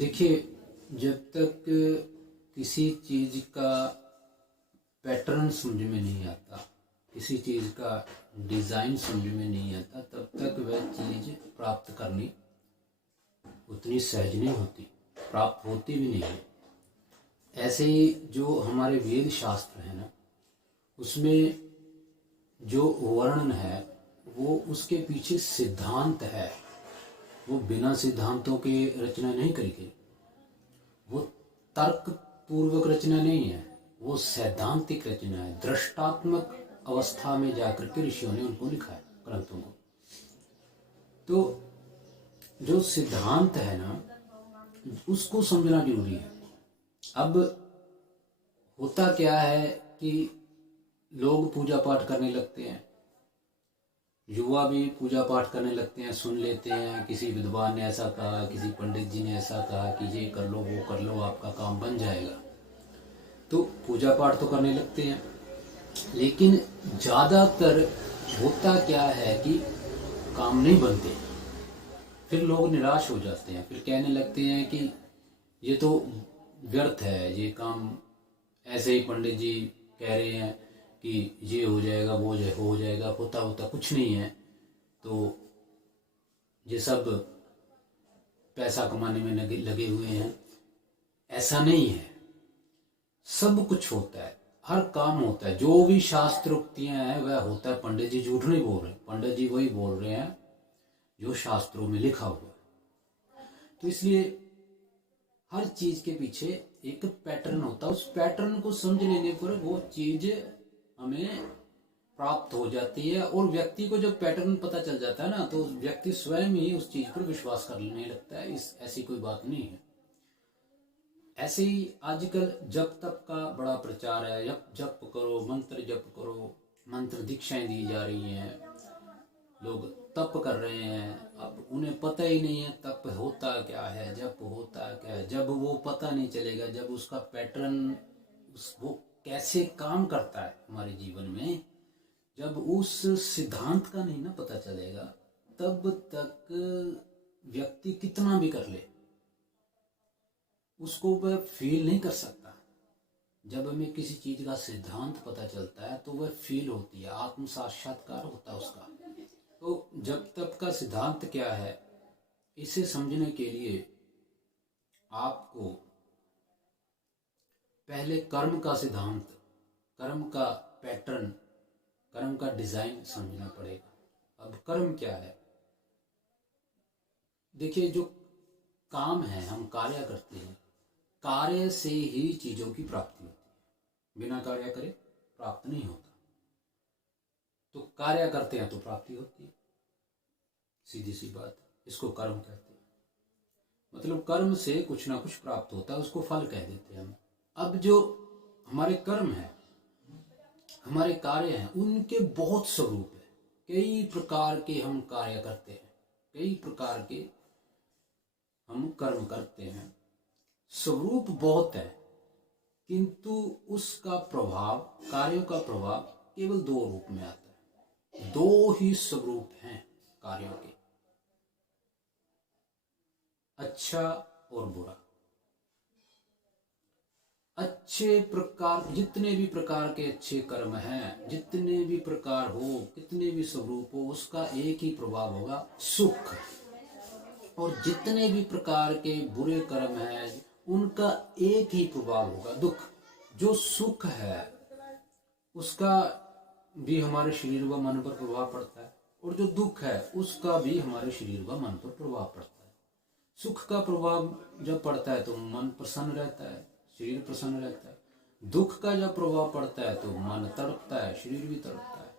देखिए, जब तक किसी चीज़ का पैटर्न समझ में नहीं आता, किसी चीज़ का डिज़ाइन समझ में नहीं आता, तब तक वह चीज़ प्राप्त करनी उतनी सहज नहीं होती, प्राप्त होती भी नहीं है। ऐसे ही जो हमारे वेद शास्त्र है ना, उसमें जो वर्णन है वो उसके पीछे सिद्धांत है। वो बिना सिद्धांतों के रचना नहीं करी गई, वो तर्क पूर्वक रचना नहीं है, वो सैद्धांतिक रचना है। दृष्टात्मक अवस्था में जाकर के ऋषियों ने उनको लिखा है, ग्रंथों को। तो जो सिद्धांत है ना, उसको समझना जरूरी है। अब होता क्या है कि लोग पूजा पाठ करने लगते हैं, युवा भी पूजा पाठ करने लगते हैं, सुन लेते हैं किसी विद्वान ने ऐसा कहा, किसी पंडित जी ने ऐसा कहा कि ये कर लो, वो कर लो, आपका काम बन जाएगा। तो पूजा पाठ तो करने लगते हैं, लेकिन ज़्यादातर होता क्या है कि काम नहीं बनते। फिर लोग निराश हो जाते हैं, फिर कहने लगते हैं कि ये तो व्यर्थ है, ये काम ऐसे ही पंडित जी कह रहे हैं कि ये हो जाएगा, वो हो जाएगा, होता कुछ नहीं है। तो ये सब पैसा कमाने में लगे हुए हैं। ऐसा नहीं है, सब कुछ होता है, हर काम होता है। जो भी शास्त्रोक्तियां हैं वह होता है। पंडित जी झूठ नहीं बोल रहे, पंडित जी वही बोल रहे हैं जो शास्त्रों में लिखा हुआ है। तो इसलिए हर चीज के पीछे एक पैटर्न होता है। उस पैटर्न को समझ लेने पर वो चीज हमें प्राप्त हो जाती है। और व्यक्ति को जब पैटर्न पता चल जाता है ना, तो व्यक्ति स्वयं ही उस चीज पर विश्वास करने लगता है। ऐसी कोई बात नहीं है। ऐसे ही आजकल जप तप का बड़ा प्रचार है। जप करो, मंत्र जप करो, मंत्र दीक्षाएं दी जा रही हैं, लोग तप कर रहे हैं। अब उन्हें पता ही नहीं है तप होता क्या है, जप होता क्या है। जब वो पता नहीं चलेगा, जब उसका पैटर्न वो कैसे काम करता है हमारे जीवन में, जब उस सिद्धांत का नहीं ना पता चलेगा, तब तक व्यक्ति कितना भी कर ले उसको वह फील नहीं कर सकता। जब हमें किसी चीज का सिद्धांत पता चलता है तो वह फील होती है, आत्म साक्षात्कार होता है उसका। तो जब तप का सिद्धांत क्या है, इसे समझने के लिए आपको पहले कर्म का सिद्धांत, कर्म का पैटर्न, कर्म का डिजाइन समझना पड़ेगा। अब कर्म क्या है? देखिए, जो काम है, हम कार्य करते हैं, कार्य से ही चीजों की प्राप्ति होती है। बिना कार्य करे प्राप्त नहीं होता। तो कार्य करते हैं तो प्राप्ति होती है, सीधी सी बात। इसको कर्म कहते हैं। मतलब कर्म से कुछ ना कुछ प्राप्त होता है, उसको फल कह देते हैं हम। अब जो हमारे कर्म है, हमारे कार्य हैं, उनके बहुत स्वरूप है। कई प्रकार के हम कार्य करते हैं, कई प्रकार के हम कर्म करते हैं। स्वरूप बहुत है, किंतु उसका प्रभाव, कार्यों का प्रभाव केवल दो रूप में आता है। दो ही स्वरूप हैं कार्यों के, अच्छा और बुरा। अच्छे प्रकार, जितने भी प्रकार के अच्छे कर्म हैं, जितने भी प्रकार हो, कितने भी स्वरूप हो, उसका एक ही प्रभाव होगा, सुख। और जितने भी प्रकार के बुरे कर्म हैं, उनका एक ही प्रभाव होगा, दुख। जो सुख है उसका भी हमारे शरीर व मन पर प्रभाव पड़ता है, और जो दुख है उसका भी हमारे शरीर व मन पर प्रभाव पड़ता है। सुख का प्रभाव जब पड़ता है तो मन प्रसन्न रहता है, शरीर प्रसन्न रहता है। दुख का जब प्रभाव पड़ता है तो मन तड़पता है, शरीर भी तड़पता है।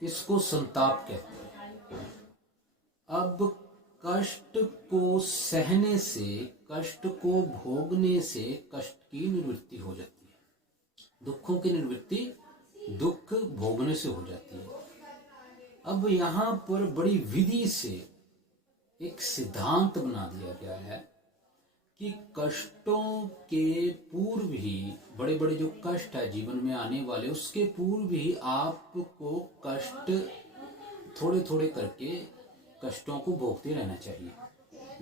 इसको संताप कहते हैं। अब कष्ट को सहने से, कष्ट को भोगने से कष्ट की निवृत्ति हो जाती है। दुखों की निवृत्ति दुख भोगने से हो जाती है। अब यहाँ पर बड़ी विधि से एक सिद्धांत बना दिया गया है कि कष्टों के पूर्व ही, बड़े बड़े जो कष्ट है जीवन में आने वाले, उसके पूर्व ही आपको कष्ट थोड़े थोड़े करके कष्टों को भोगते रहना चाहिए।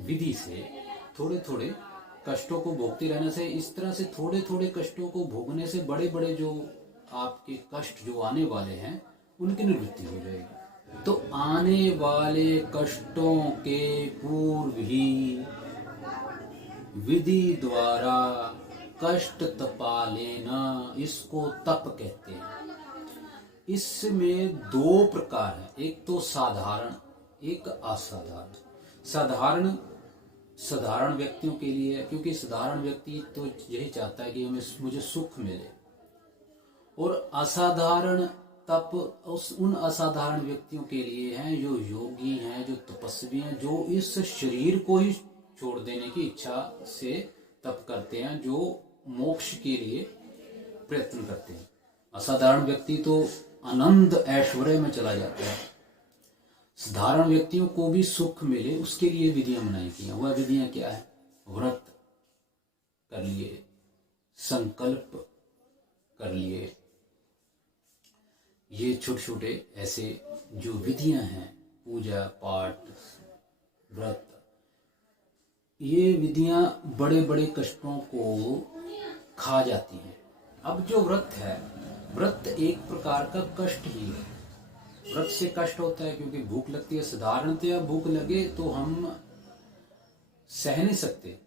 विधि से थोड़े थोड़े कष्टों को भोगते रहने से, इस तरह से थोड़े थोड़े कष्टों को भोगने से बड़े बड़े जो आपके कष्ट जो आने वाले हैं उनकी निवृत्ति हो जाएगी। तो आने वाले कष्टों के पूर्व ही विधि द्वारा कष्ट तपा लेना, इसको तप कहते हैं। इसमें दो प्रकार है, एक तो साधारण, एक असाधारण। साधारण साधारण व्यक्तियों के लिए है, क्योंकि साधारण व्यक्ति तो यही चाहता है कि मुझे सुख मिले। और असाधारण तप उन असाधारण व्यक्तियों के लिए हैं जो योगी हैं, जो तपस्वी हैं, जो इस शरीर को ही छोड़ देने की इच्छा से तप करते हैं, जो मोक्ष के लिए प्रयत्न करते हैं। असाधारण व्यक्ति तो आनंद ऐश्वर्य में चला जाता है। साधारण व्यक्तियों को भी सुख मिले उसके लिए विधियां बनाई गई हैं। वह विधियां क्या है? व्रत कर लिए, संकल्प कर लिए, ये छोटे छोटे ऐसे जो विधियां हैं, पूजा पाठ व्रत, ये विधियां बड़े बड़े कष्टों को खा जाती हैं। अब जो व्रत है, व्रत एक प्रकार का कष्ट ही है। व्रत से कष्ट होता है क्योंकि भूख लगती है। साधारणतया भूख लगे तो हम सह नहीं सकते,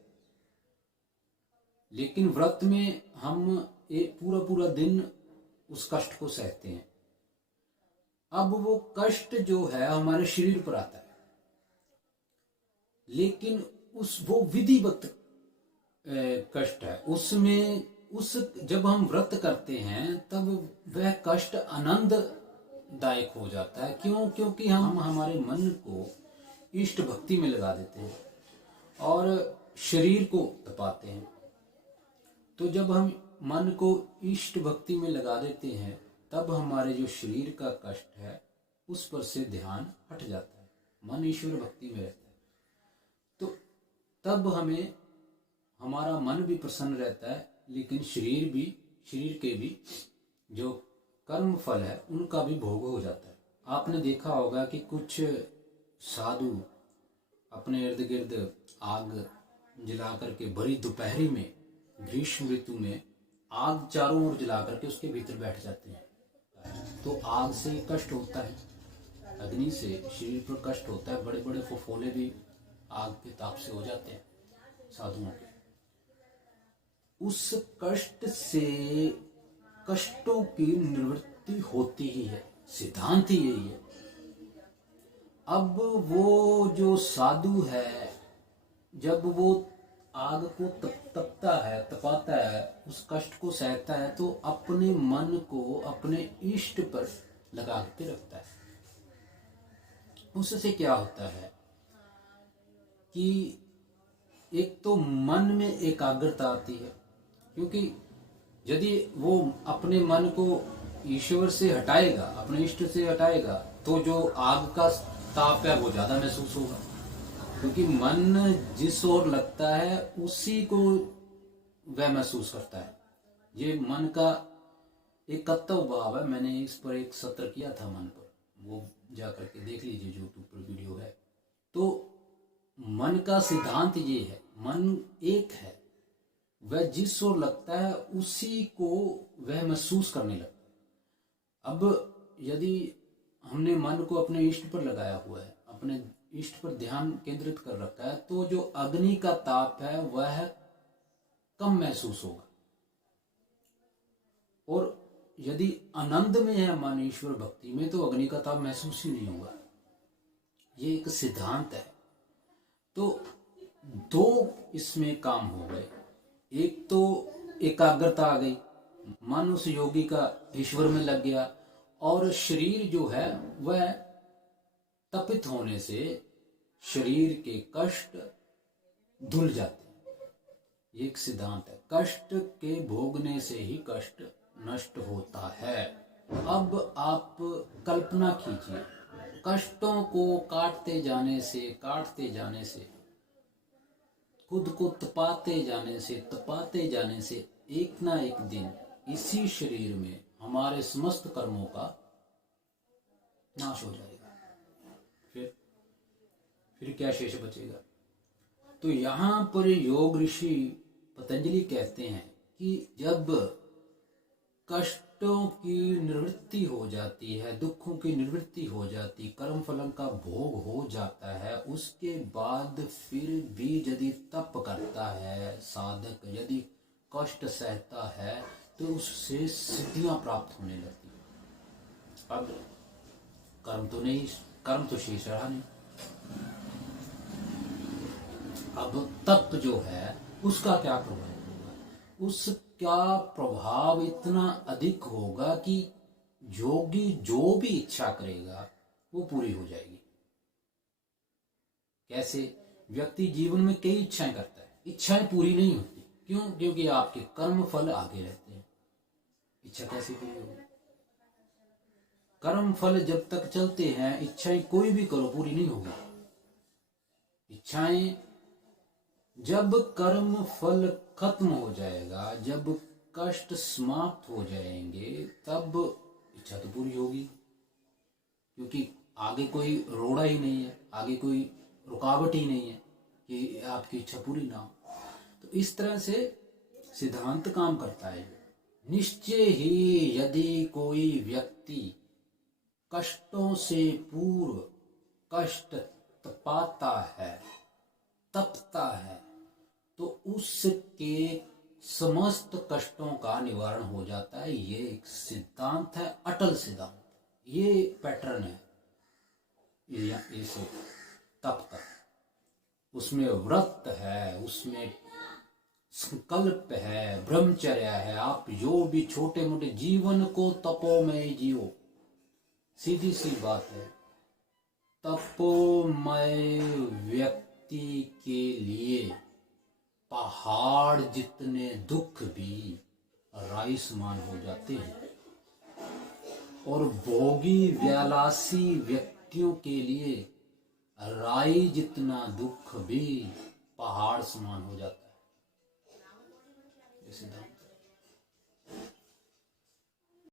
लेकिन व्रत में हम एक पूरा पूरा दिन उस कष्ट को सहते हैं। अब वो कष्ट जो है हमारे शरीर पर आता है, लेकिन वो विधिवत कष्ट है। उसमें जब हम व्रत करते हैं तब वह कष्ट आनंददायक हो जाता है। क्यों? क्योंकि हम हमारे मन को इष्ट भक्ति में लगा देते हैं और शरीर को तपाते हैं। तो जब हम मन को इष्ट भक्ति में लगा देते हैं तब हमारे जो शरीर का कष्ट है उस पर से ध्यान हट जाता है, मन ईश्वर भक्ति में रहता है। तो तब हमारा मन भी प्रसन्न रहता है, लेकिन शरीर के भी जो कर्म फल है उनका भी भोग हो जाता है। आपने देखा होगा कि कुछ साधु अपने इर्द गिर्द आग जला करके भरी दोपहरी में, ग्रीष्म ऋतु में आग चारों ओर जला करके उसके भीतर बैठ जाते हैं। तो आग से कष्ट होता है, अग्नि से शरीर पर कष्ट होता है, बड़े बड़े फफोले भी आग के ताप से हो जाते हैं साधुओं के। उस कष्ट से कष्टों की निवृत्ति होती ही है, सिद्धांत ही यही है। अब वो जो साधु है, जब वो आग को तपता है, तपाता है, उस कष्ट को सहता है, तो अपने मन को अपने इष्ट पर लगा के रखता है। उससे क्या होता है कि एक तो मन में एकाग्रता आती है, क्योंकि यदि वो अपने मन को ईश्वर से हटाएगा, अपने इष्ट से हटाएगा, तो जो आग का ताप है वो ज्यादा महसूस होगा, क्योंकि मन जिस ओर लगता है उसी को वह महसूस करता है। ये मन का एक कर्तव्य भाव है। मैंने इस पर एक सत्र किया था मन पर, वो जाकर के देख लीजिए, यूट्यूब पर वीडियो है। तो मन का सिद्धांत ये है, मन एक है, वह जिस ओर लगता है उसी को वह महसूस करने लगता है। अब यदि हमने मन को अपने इष्ट पर लगाया हुआ है, अपने इष्ट पर ध्यान केंद्रित कर रखा है, तो जो अग्नि का ताप है वह कम महसूस होगा। और यदि आनंद में है मन, ईश्वर भक्ति में, तो अग्नि का ताप महसूस ही नहीं होगा। ये एक सिद्धांत है। तो दो इसमें काम हो गए। एक तो एकाग्रता आ गई, मन उस योगी का ईश्वर में लग गया, और शरीर जो है वह तपित होने से शरीर के कष्ट धुल जाते हैं। ये एक सिद्धांत है। कष्ट के भोगने से ही कष्ट नष्ट होता है। अब आप कल्पना कीजिए, कष्टों को काटते जाने से खुद को तपाते जाने से एक ना एक दिन इसी शरीर में हमारे समस्त कर्मों का नाश हो जाएगा। फिर क्या शेष बचेगा? तो यहाँ पर योग ऋषि पतंजलि कहते हैं कि जब कष्टों की निवृत्ति हो जाती है, दुखों की निवृत्ति हो जाती, कर्म फलन का भोग हो जाता है, उसके बाद फिर भी यदि तप करता है साधक, यदि कष्ट सहता है, तो उससे सिद्धियां प्राप्त होने लगती है। अब कर्म तो शेष रहा नहीं। अब तप जो है उसका क्या प्रभाव होगा? उसका प्रभाव इतना अधिक होगा कि योगी जो भी इच्छा करेगा वो पूरी हो जाएगी। कैसे? व्यक्ति जीवन में कई इच्छाएं करता है, इच्छाएं पूरी नहीं होती। क्यों? क्योंकि आपके कर्म फल आगे रहते हैं। इच्छा कैसे पूरी होगी? कर्म फल जब तक चलते हैं, इच्छाएं कोई भी करो पूरी नहीं होगी। इच्छाएं जब कर्म फल खत्म हो जाएगा, जब कष्ट समाप्त हो जाएंगे, तब इच्छा तो पूरी होगी। क्योंकि आगे कोई रोड़ा ही नहीं है, आगे कोई रुकावट ही नहीं है कि आपकी इच्छा पूरी ना हो। तो इस तरह से सिद्धांत काम करता है। निश्चय ही यदि कोई व्यक्ति कष्टों से पूर्व कष्ट तपाता है, तपता है, तो उसके समस्त कष्टों का निवारण हो जाता है। ये एक सिद्धांत है, अटल सिद्धांत। ये पैटर्न है इसे तप का। उसमें व्रत है, उसमें संकल्प है, ब्रह्मचर्य है। आप जो भी छोटे मोटे जीवन को तपोमय जियो, सीधी सी बात है। तपोमय व्यक्ति के लिए पहाड़ जितने दुख भी राई समान हो जाते हैं, और भोगी व्यालासी व्यक्तियों के लिए राई जितना दुख भी पहाड़ समान हो जाता है।